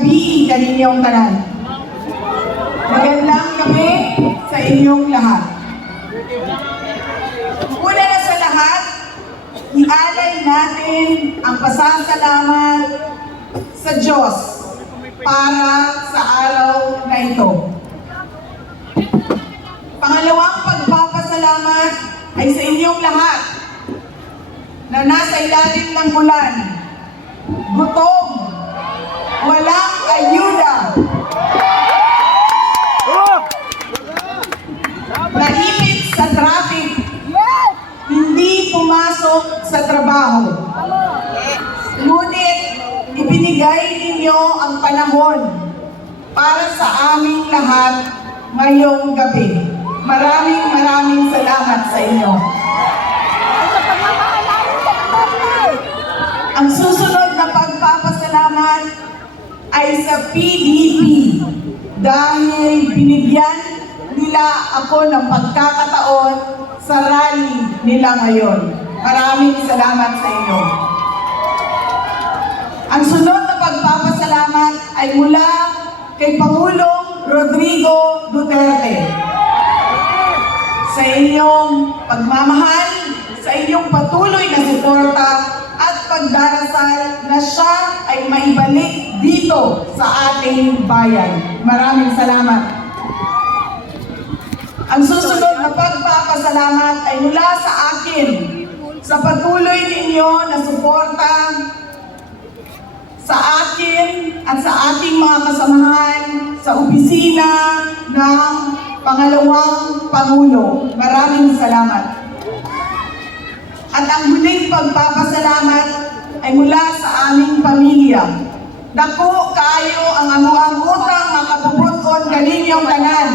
gabi kaninyong tanan. Magandang gabi sa inyong lahat. Una na sa lahat, ialay natin ang pasasalamat sa Diyos para sa araw na ito. Pangalawang pagpapasalamat ay sa inyong lahat na nasa ilalim ng ulan, gutom, walang ayuda, naipit sa traffic, hindi pumasok sa trabaho. Ngunit ibinigay ninyo ang panahon para sa aming lahat ngayong gabi. Maraming maraming salamat sa inyo. Ang susunod na pagpapasalamat ay sa PDP dahil binigyan nila ako ng pagkakataon sa rally nila ngayon. Maraming salamat sa inyo. Ang sunod na pagpapasalamat ay mula kay Pangulong Rodrigo Duterte sa inyong pagmamahal, sa inyong patuloy na suporta at pagdarasal na siya ay maibalik dito sa ating bayan. Maraming salamat. Ang susunod na pagpapasalamat ay mula sa akin sa patuloy ninyo na suporta sa akin at sa ating mga kasamahan sa opisina ng pangalawang Pangulo. Maraming salamat. At ang huling pagpapasalamat ay mula sa aming pamilya. Dako kayo ang amuang utang makapuputon kaninyong tanan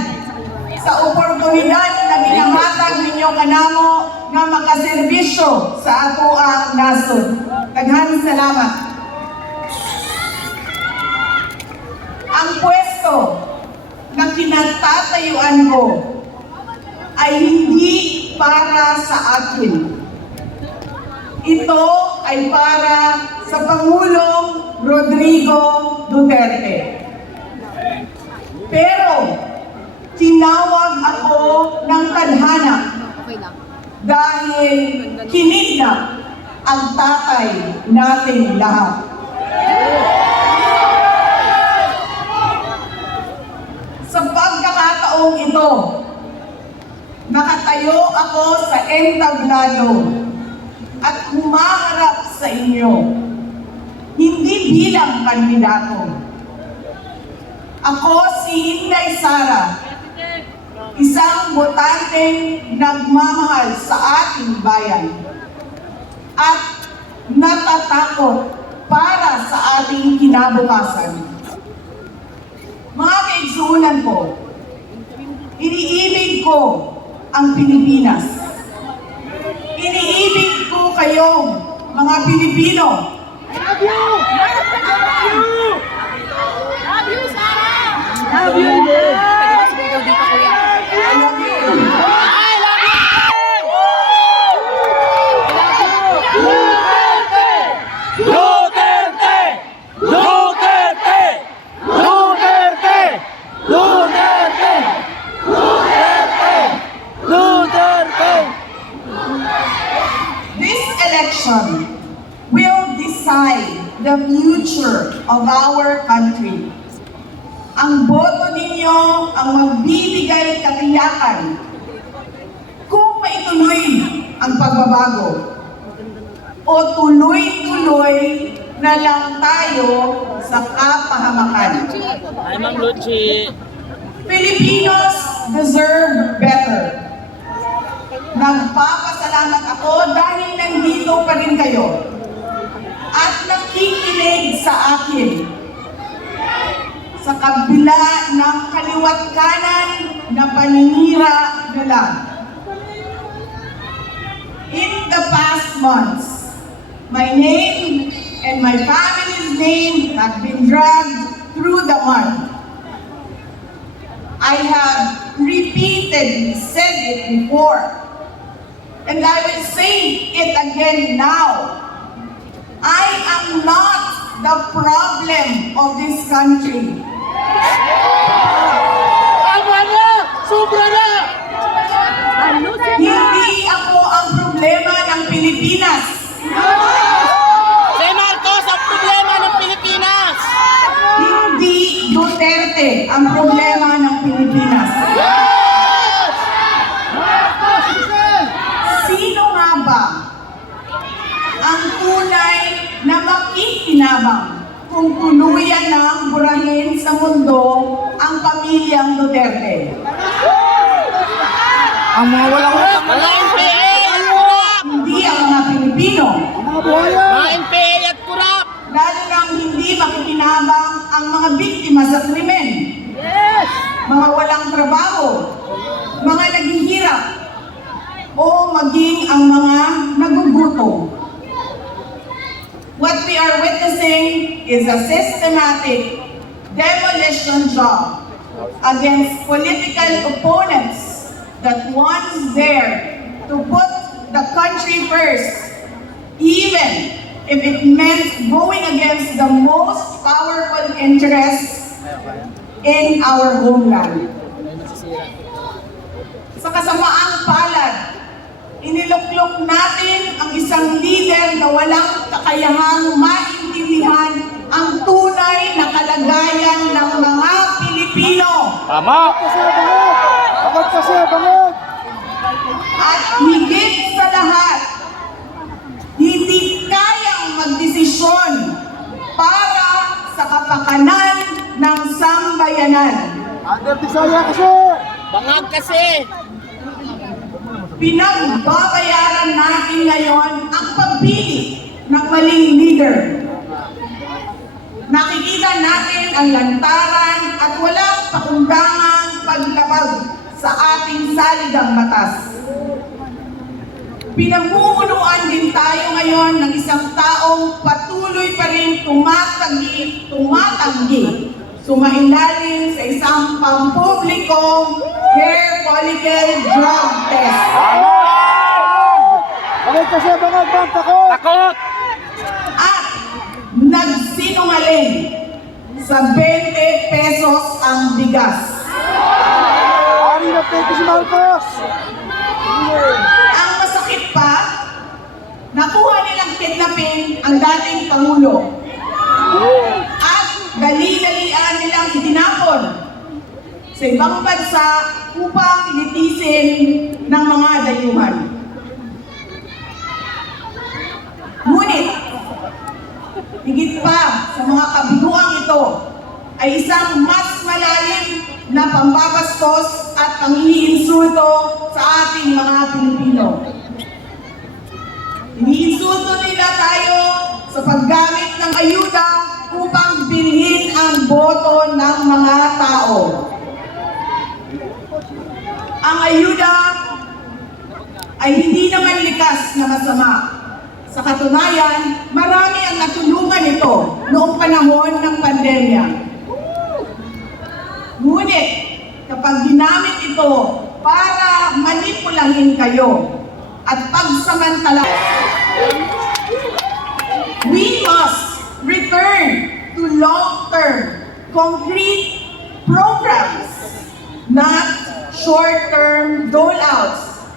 sa oportunidad na ginahatag ninyo kanamo nga makaserbisyo sa ato ang nasod. Daghan salamat. Ang pwesto na kinatatayuan ko ay hindi para sa akin. Ito ay para sa Pangulong Rodrigo Duterte. Pero, tinawag ako ng tadhana dahil kinidnap ang tatay nating lahat. Sa pagkakataong ito, nakatayo ako sa entablado at humaharap sa inyo, hindi bilang kandidato. Ako si Inday Sara, isang botanteng nagmamahal sa ating bayan at natatakot para sa ating kinabukasan. Mga kaigsuunan ko, iniibig ko ang Pilipinas. Iniibig ko kayong mga Pilipino. Love you! Love you! Love you, Sarah! Love you, Pwede ba sumigaw dito, kuya? Alam niyo, I love you! Duterte! Duterte! Duterte! Duterte! Duterte! Duterte! This election will decide the future of our country. Ang boto ninyo ang magbibigay katiyakan kung maituloy ang pagbabago o tuloy-tuloy na lang tayo sa kapahamakan. Ay, Ma'am Luchi. Filipinos deserve better. Nagpapasalamat ako dahil nandito pa rin kayo at nakikinig sa akin sa kabila ng kaliwat kanan na paninira nila. In the past months, my name and my family's name have been dragged through the mud. I have repeatedly said it before. and I will say it again now. I am not the problem of this country. Tama na! Sobra na! Hindi ako ang problema ng Pilipinas. Si Marcos ang problema ng Pilipinas! Hindi Duterte ang problema ng Pilipinas. Sino nga ba ang tunay na makikinabang kung tuluyan ng burahin sa mundo ang pamilyang Duterte? Ang mga walang utang Mga NPA at kurap! Hindi ang mga Pilipino. Mga NPA at kurap! Lalo nang hindi makikinabang ang mga biktima sa krimen. Mga walang trabaho, mga naghihirap, o maging ang mga witnessing is a systematic demolition job against political opponents that once dared to put the country first even if it meant going against the most powerful interests in our homeland. Sa kasamaang palad, iniluklok natin ang isang leader na walang kakayahang maintindihan ang tunay na kalagayan ng mga Pilipino Tama! Bakit kasi, bakit? at higit sa lahat, hindi kayang magdesisyon para sa kapakanan ng sambayanan. Under Bisaya kasi! Bangag kasi! Pinagbabayaran natin ngayon ang pagpili ng maling leader. Nakikita natin ang lantaran at walang pakundangang paglabag sa ating saligang batas. Pinamumunuan din tayo ngayon ng isang taong patuloy pa rin tumatagi, tumatanggi, sumailalim sa isang pampublikong hair follicle drug test. Bakit kasi, bakit, takot? Takot! Nagsinungaling sa 20 pesos ang bigas. Ari na pwede si Marcos! Ang masakit pa, nakuha nilang kidnapin ang dating Pangulo. At dali-dalian nilang itinapon sa ibang bansa upang litisin ng mga dayuhan. Ngunit, higit mga kabiguang ito ay isang mas malalim na pambabastos at panghiinsulto sa ating mga Pilipino. Iniinsulto nila tayo sa paggamit ng ayuda upang bilhin ang boto ng mga tao. Ang ayuda ay hindi naman likas na masama. Sa katunayan, marami ang natulungan ito noong panahon ng pandemya. Ngunit, kapag ginamit ito para manipulahin kayo at pagsamantala, we must return to long-term, concrete programs, not short-term dole-outs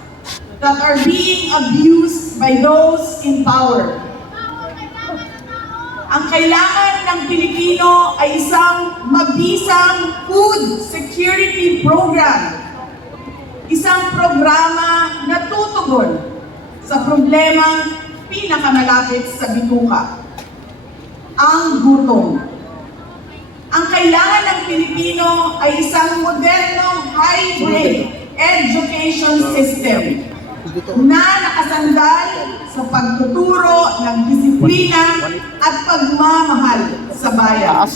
that are being abused by those in power. Ang kailangan ng Pilipino ay isang mabisang food security program. Isang programa na tutugon sa problemang pinakamalapit sa bituka. Ang gutom. Ang kailangan ng Pilipino ay isang modernong hybrid education system na nakasandal sa pagtuturo ng disiplina at pagmamahal sa bayan.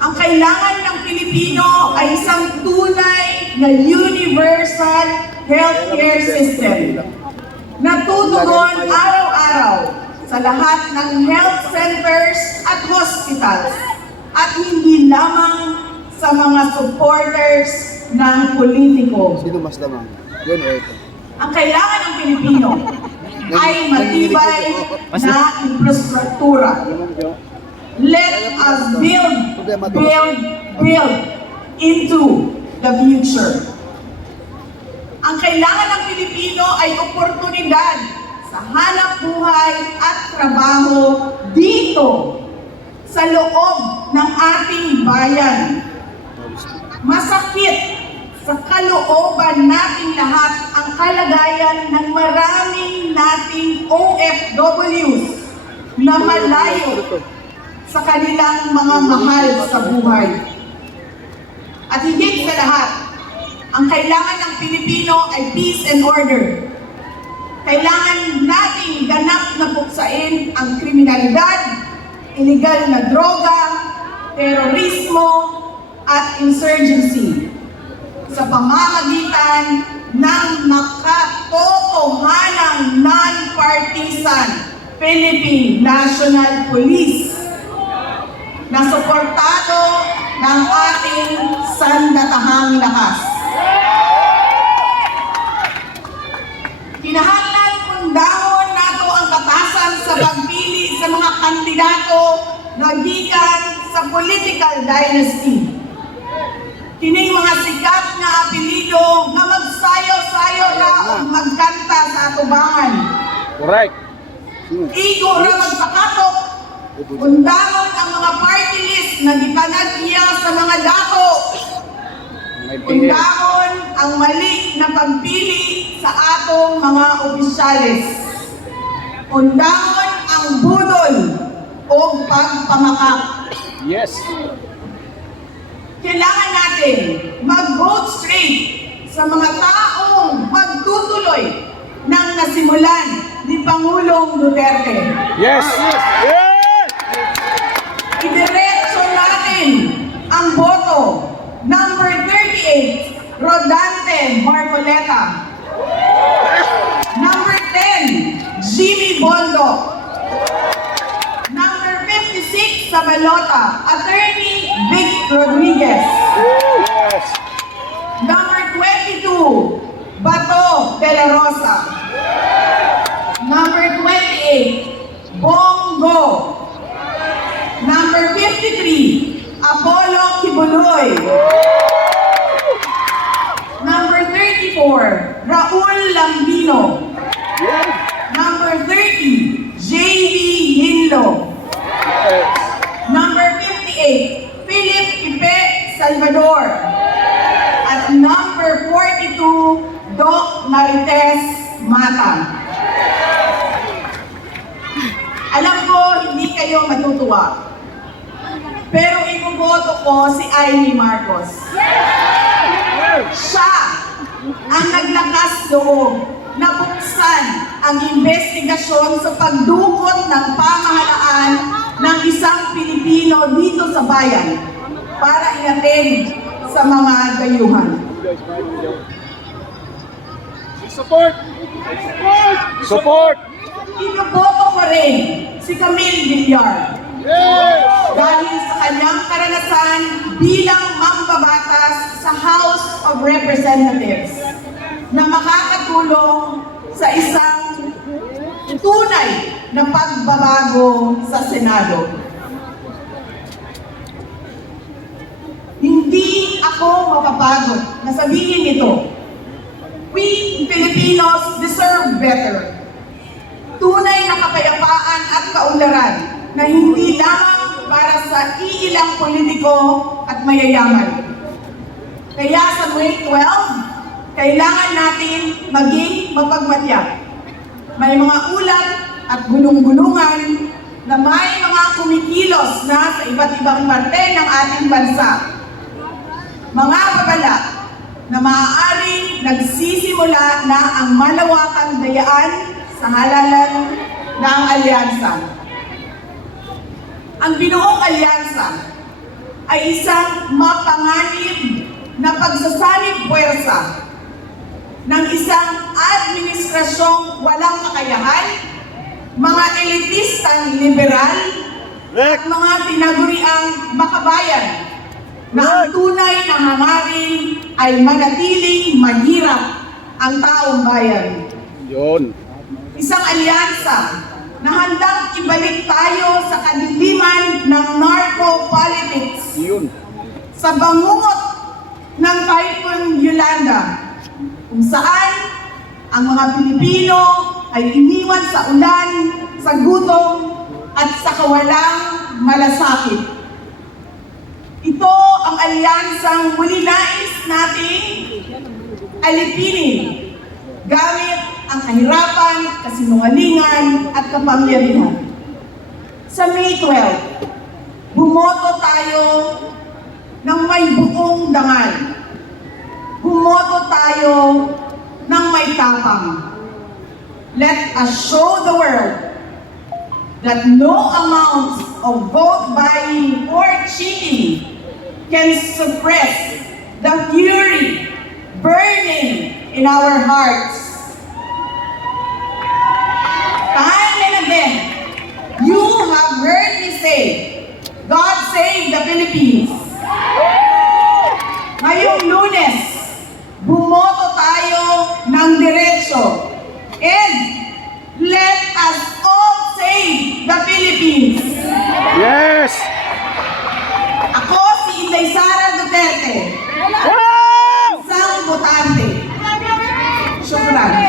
Ang kailangan ng Pilipino ay isang tunay na universal healthcare system na tutugon araw-araw sa lahat ng health centers at hospitals at hindi lamang sa mga supporters ng politiko. Sino mas lamang? Yun o ito? Ang kailangan ng Pilipino ay matibay na infrastruktura. Let us build, build, build into the future. Ang kailangan ng Pilipino ay oportunidad sa hanap buhay at trabaho dito sa loob ng ating bayan. Masakit sa kalooban nating lahat ang kalagayan ng maraming nating OFWs na malayo sa kanilang mga mahal sa buhay. At higit sa lahat, ang kailangan ng Pilipino ay peace and order. Kailangan nating ganap na puksain ang kriminalidad, illegal na droga, terorismo, at insurgency sa pamamagitan ng makatotohanang non-partisan Philippine National Police na suportado ng ating sandatahang lakas. Kinahanglan undahon nato ang katasan sa pagpili sa mga kandidato na gikan sa political dynasty. Kining mga sikat na apelido nga magsayo-sayo na o magkanta sa atubangan. Correct. Igo ra magpakatok. Undahon ang mga party list na gipanagya sa mga dato. Undahon ang mali na pagpili sa atong mga opisyales. Undahon ang budol o pagpamakak. Yes. Kailangan natin mag-vote straight sa mga taong magtutuloy ng nasimulan ni Pangulong Duterte. Yes. Yes. Idiretso natin ang boto. Number 38, Rodante Marcoleta. Number 10, Jimmy Bondo. Number 56 sa balota, Attorney Vic Rodriguez. Yes. Number 22, Bato de la Rosa. Number 28, Bongo. Number 53, Apollo Kibuloy. Number 34, Raul Lambino. Number 30, JV Hinlo. Number 58, Philip Ipe Salvador. At number 42, Doc Marites Mata. Alam ko, hindi kayo matutuwa. Pero ibuboto ko si Amy Marcos. Siya ang naglakas loob na buksan ang investigasyon sa pagdukot ng pamahalaan ng isang Pilipino dito sa bayan para inattend sa mga dayuhan. Support. Support. Inuboto ko rin si Camille Villar Yes. dahil sa kanyang karanasan bilang mambabatas sa House of Representatives na makakatulong sa isang tunay na pagbabago sa Senado. Hindi ako mapapagod na sabihin ito. We Filipinos deserve better. Tunay na kapayapaan at kaunlaran na hindi lamang para sa iilang politiko at mayayaman. Kaya sa May 12, kailangan natin maging mapagmatya. May mga ulat at gulong-gulungan na may mga kumikilos na sa iba't ibang parte ng ating bansa. Mga babala na maaaring nagsisimula na ang malawakang dayaan sa halalan ng alyansa. Ang binuong alyansa ay isang mapanganib na pagsasalib puwersa ng isang administrasyong walang kakayahan, mga elitistang liberal, at mga tinaguriang makabayan na ang tunay na hangarin ay manatiling mahirap ang taong bayan. Yun. Isang alyansa na handang ibalik tayo sa kadiliman ng narco-politics Yun. sa bangungot ng Typhoon Yolanda kung saan ang mga Pilipino ay iniwan sa ulan, sa gutom at sa kawalang malasakit. Ito ang alyansang muli nais nating alipinin gamit ang kahirapan, kasinungalingan at kapangyarihan. Sa May 12, bumoto tayo ng may buong dangal. Bumoto tayo ng may tapang. Let us show the world that no amount of vote buying or cheating can suppress the fury burning in our hearts. Time and again, you have heard me say, God save the Philippines. Ngayong lunes, bumoto tayo ng diretso. And let us all save the Philippines. Yes! Inday Sara Duterte, isang botante. Syukran.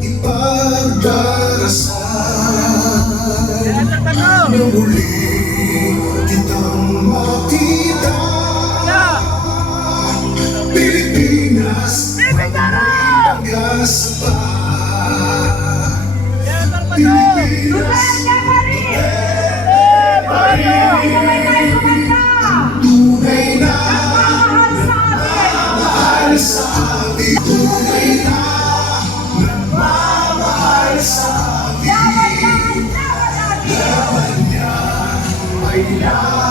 Ipagdarasal. Na muli kita Lord.